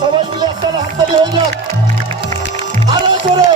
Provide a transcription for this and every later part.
সবাই মিলে একটা হাততালি হয়ে যাক আরো জোরে।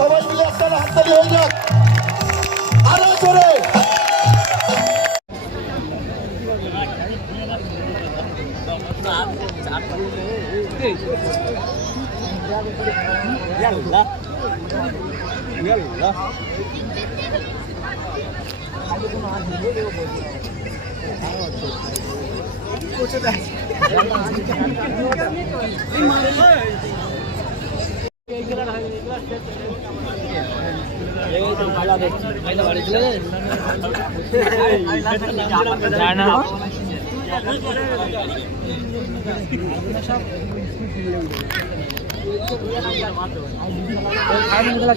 সবাই মিলে একটা হাততালি হয়ে যাক আরো জোরে।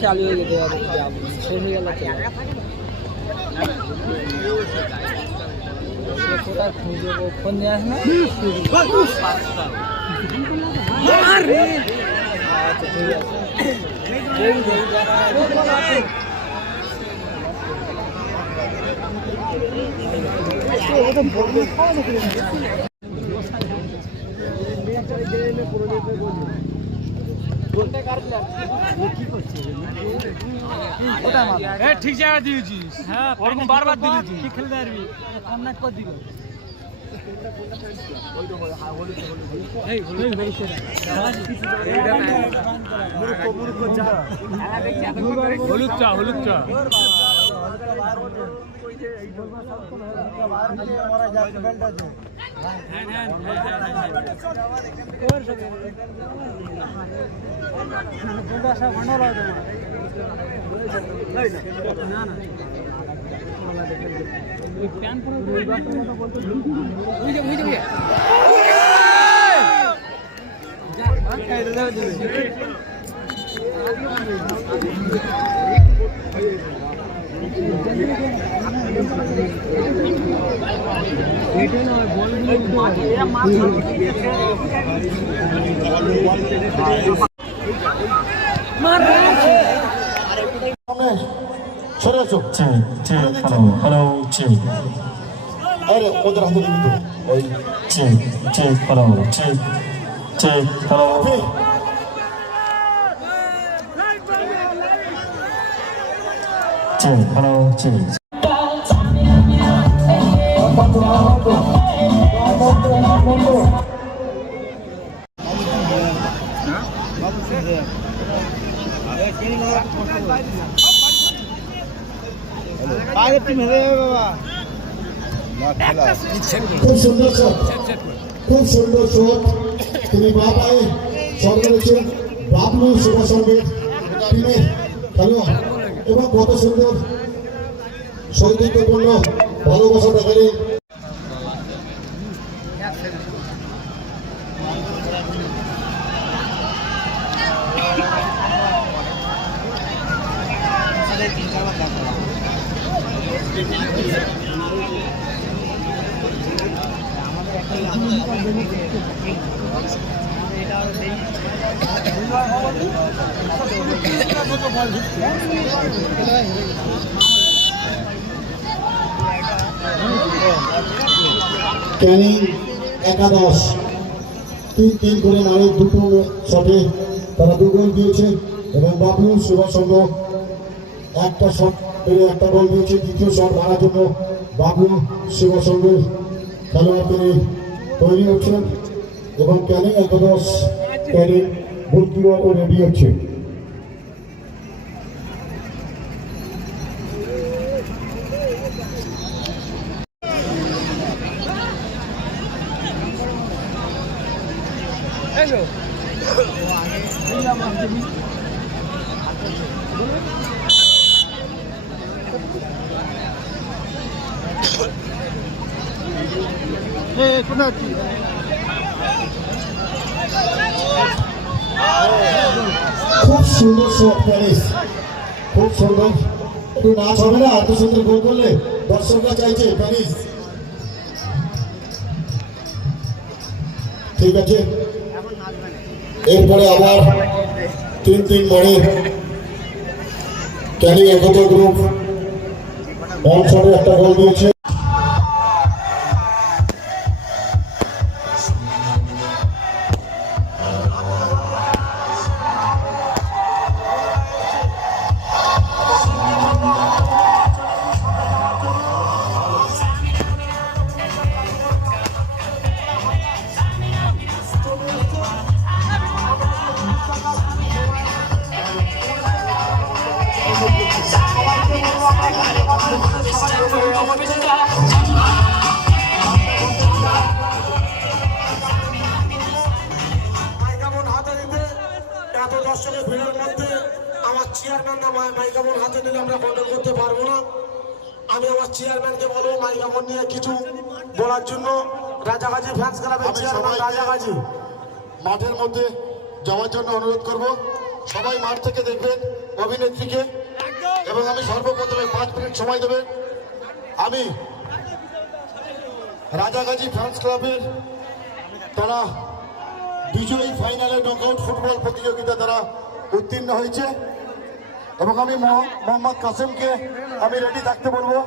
চালু হয়ে গেছে শেষ হয়ে গেল ফোন দিয়ে আস না ঠিক জায়গা দিয়েছিস। হ্যাঁ ওরকম বারবার দিলি তুই কি খেলতে পারবি কন্যাট করে দিল হলুদ চা হলুদ চা মার আসো check, hello, check, আরে ওদের হাতে দিবি তো ওই check, hello, check, hello, check, hello, check. বাইরে টিম হেরে যাবে বাবা খুব সুন্দর শট খুব সুন্দর শট তিনি বাবাই শট করেছেন বাবলু সেবা সঙ্গের টিমের খেলোয়াড় এবং কত সুন্দর সৌন্দর্যপূর্ণ ভালোবাসা দেখালেন ক্যানিং একাদশ 3-3 করে মারে দুটো শটে তারা 2 গোল দিয়েছে এবং বাবলু সেবা সংঘ একটা শট পেরে একটা গোল দিয়েছে দ্বিতীয় শট মারার জন্য বাবলু সেবা সংঘের খেলোয়াড় তিনি তৈরি হচ্ছেন এবং ক্যানিং একাদশ ক্যানিং গোলকিপারও রেডি হচ্ছে খুব সুন্দর শট প্যারিস খুব সুন্দর একটু নাচ হবে না এত সুন্দর গোল করলে দর্শকরা চাইছে প্যারিস ঠিক আছে এরপরে আবার 3-3 মারে ক্যানিং একতা গ্রুপ বল শটে একটা গোল দিয়েছে এত দর্শকের ভিড়ের মধ্যে আমার চেয়ারম্যান না মাইক্রোফোন হাতে নিলে আমরা কন্ট্রোল করতে পারবো না আমি আমার চেয়ারম্যানকে বলবো মাইক্রোফোন নিয়ে কিছু বলার জন্য রাজাগাজী ফ্যান্স ক্লাবের চেয়ারম্যান রাজাগাজী মাঠের মধ্যে যাওয়ার জন্য অনুরোধ করব সবাই মাঠ থেকে দেখবেন অভিনেত্রীকে এবং আমি সর্বপ্রথমে 5 মিনিট সময় দেবেন আমি রাজাগাজী ফ্যান্স ক্লাবের তারা বিজয়ী ফাইনালে নকআউট ফুটবল প্রতিযোগিতা তারা উত্তীর্ণ হয়েছে এবং আমি মোহাম্মদ কাসেমকে আমি রেডি থাকতে বলবো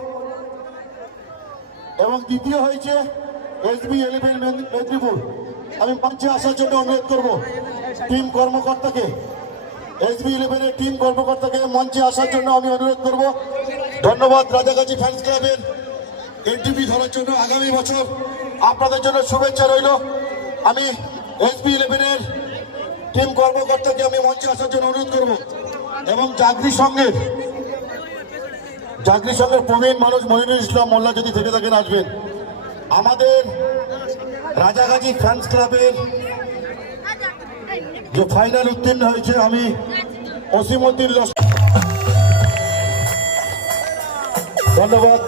এবং দ্বিতীয় হয়েছে SB11 মেদিনীপুর আমি মঞ্চে আসার জন্য অনুরোধ করব টিম কর্মকর্তাকে SB11 এর টিম কর্মকর্তাকে মঞ্চে আসার জন্য আমি অনুরোধ করব ধন্যবাদ রাজাগাজী ফ্যান্স ক্লাবের এনটিভি ধরার জন্য আগামী বছর আপনাদের জন্য শুভেচ্ছা রইল আমি SB11 এর টিম কর্মকর্তাকে আমি মঞ্চে আসার জন্য অনুরোধ করব এবং জাগরি সংঘের প্রবীণ মানুষ মনিরুল ইসলাম মোল্লা যদি থেকে থাকেন আসবেন আমাদের রাজাগাজী ফ্যান্স ক্লাবের যে ফাইনাল উত্তীর্ণ হয়েছে আমি অসীমউদ্দিন ধন্যবাদ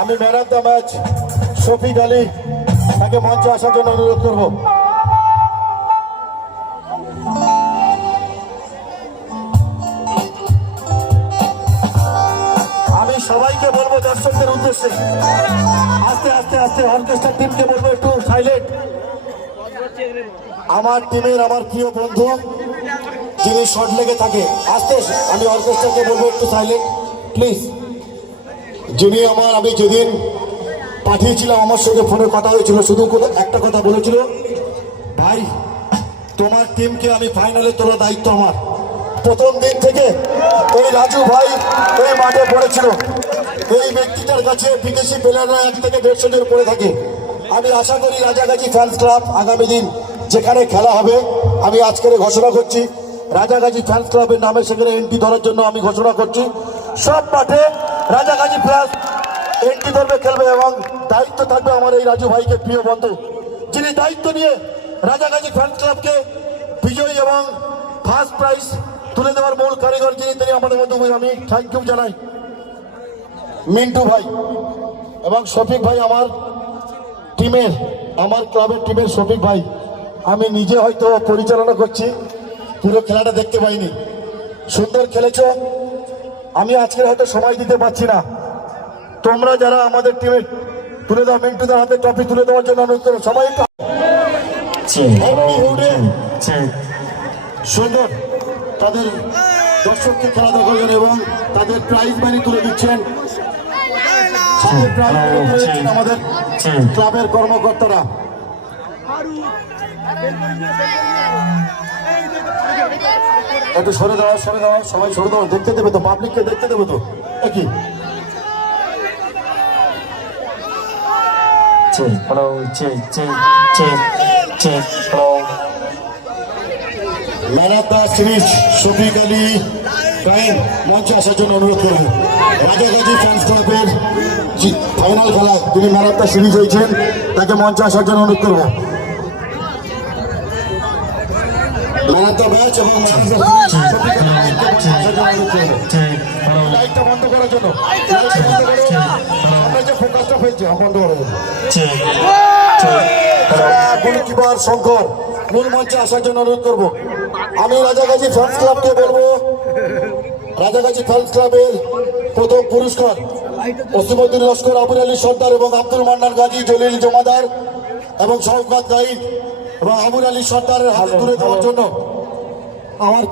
আমি man of the match Shafiq Ali তাকে মঞ্চে আসার জন্য অনুরোধ করব আমি সবাইকে বলবো দর্শকদের উদ্দেশ্যে আস্তে আস্তে আস্তে অর্কেস্ট্রা টিমকে বলবো একটু সাইলেন্ট আমার টিমের আমার প্রিয় বন্ধু যিনি শর্ট লেগে থাকে আস্তে আমি অর্কেস্ট্রাকে বলবো একটু সাইলেন্ট প্লিজ যিনি আমি যেদিন পাঠিয়েছিলাম, আমার সঙ্গে ফোনে কথা হয়েছিল, শুধু একটা কথা বলেছিল, ভাই তোমার টিমকে আমি ফাইনালে তোলার দায়িত্ব আমার। প্রথম দিন থেকে এই রাজু ভাই এই মাঠে পড়েছিল। এই ব্যক্তিটার কাছে বিদেশি প্লেয়াররা 1 থেকে 150 জন পড়ে থাকে। আমি আশা করি রাজাগাজী ফ্যান্স ক্লাব আগামী দিন যেখানে খেলা হবে, আমি আজকের ঘোষণা করছি, রাজাগাজী ফ্যান্স ক্লাবের নামে সেখানে এন্ট্রি ধরার জন্য আমি ঘোষণা করছি। সব মাঠে রাজাগাজী ফ্যান্স এন্ট্রি ধরবে, খেলবে, এবং দায়িত্ব থাকবে আমার এই রাজু ভাইকে, প্রিয় বন্ধু, যিনি দায়িত্ব নিয়ে রাজাগাজী ফ্যান্স ক্লাবকে বিজয়ী এবং ফার্স্ট প্রাইজ তুলে দেওয়ার মূল কারিগর যিনি, তিনি আমাদের মধ্যে। আমি থ্যাংক ইউ জানাই মিন্টু ভাই এবং শফিক ভাই, আমার ক্লাবের টিমের শফিক ভাই। আমি নিজে হয়তো পরিচালনা করছি, পুরো খেলাটা দেখতে পাইনি। সুন্দর খেলেছ, আমি আজকে হয়তো সময় দিতে পারছি না। তোমরা যারা আমাদের টিমে তুলে দাও, মিন্টুদের হাতে ট্রফি তুলে দেওয়ার জন্য অনুরোধ করো সবাই। চেক হ্যালো চেক সুন্দর তাদের দর্শককে খেলা দেখাবেন এবং তাদের প্রাইজ মানি তুলে দিচ্ছেন। আমাদের ক্লাবের কর্মকর্তারা। একটু সরে দাও, সবাই সরে দাও, দেখতে দেবে তো, পাবলিককে দেখতে দেবে তো কি? Check hello check check check check hello man of the series Shafiq Ali time মঞ্চে আসার জন্য অনুরোধ করবো। রাজাগাজী ফ্যান্স ক্লাবের ফাইনাল খেলা তিনি ম্যান অফ দ্য সিরিজ হয়েছেন, তাকে মঞ্চে আসার জন্য অনুরোধ করবো। ম্যান অফ দ্য ম্যাচ এবং man of the series Shafiq Ali টাইমকে মঞ্চে আসার জন্য অনুরোধ করবো। লাইটটা বন্ধ করার জন্য, আমরা যে ফোকাসটা ফেলছি বন্ধ করার জন্য। গোলকিপার শঙ্কর মূল মঞ্চে আসার জন্য অনুরোধ করবো। আমি রাজাগাজী ফ্যান্স ক্লাবকে বলবো, রাজাগাজী ফ্যান্স ক্লাবের প্রথম পুরস্কার ওসিমউদ্দিন লস্কর, আবুল আলী সর্দার এবং আব্দুল মান্নান গাজী, জলিল জমাদার এবং শওকত গাইড এবং আবুল আলী সর্দারের হাতে তুলে দেওয়ার জন্য আমার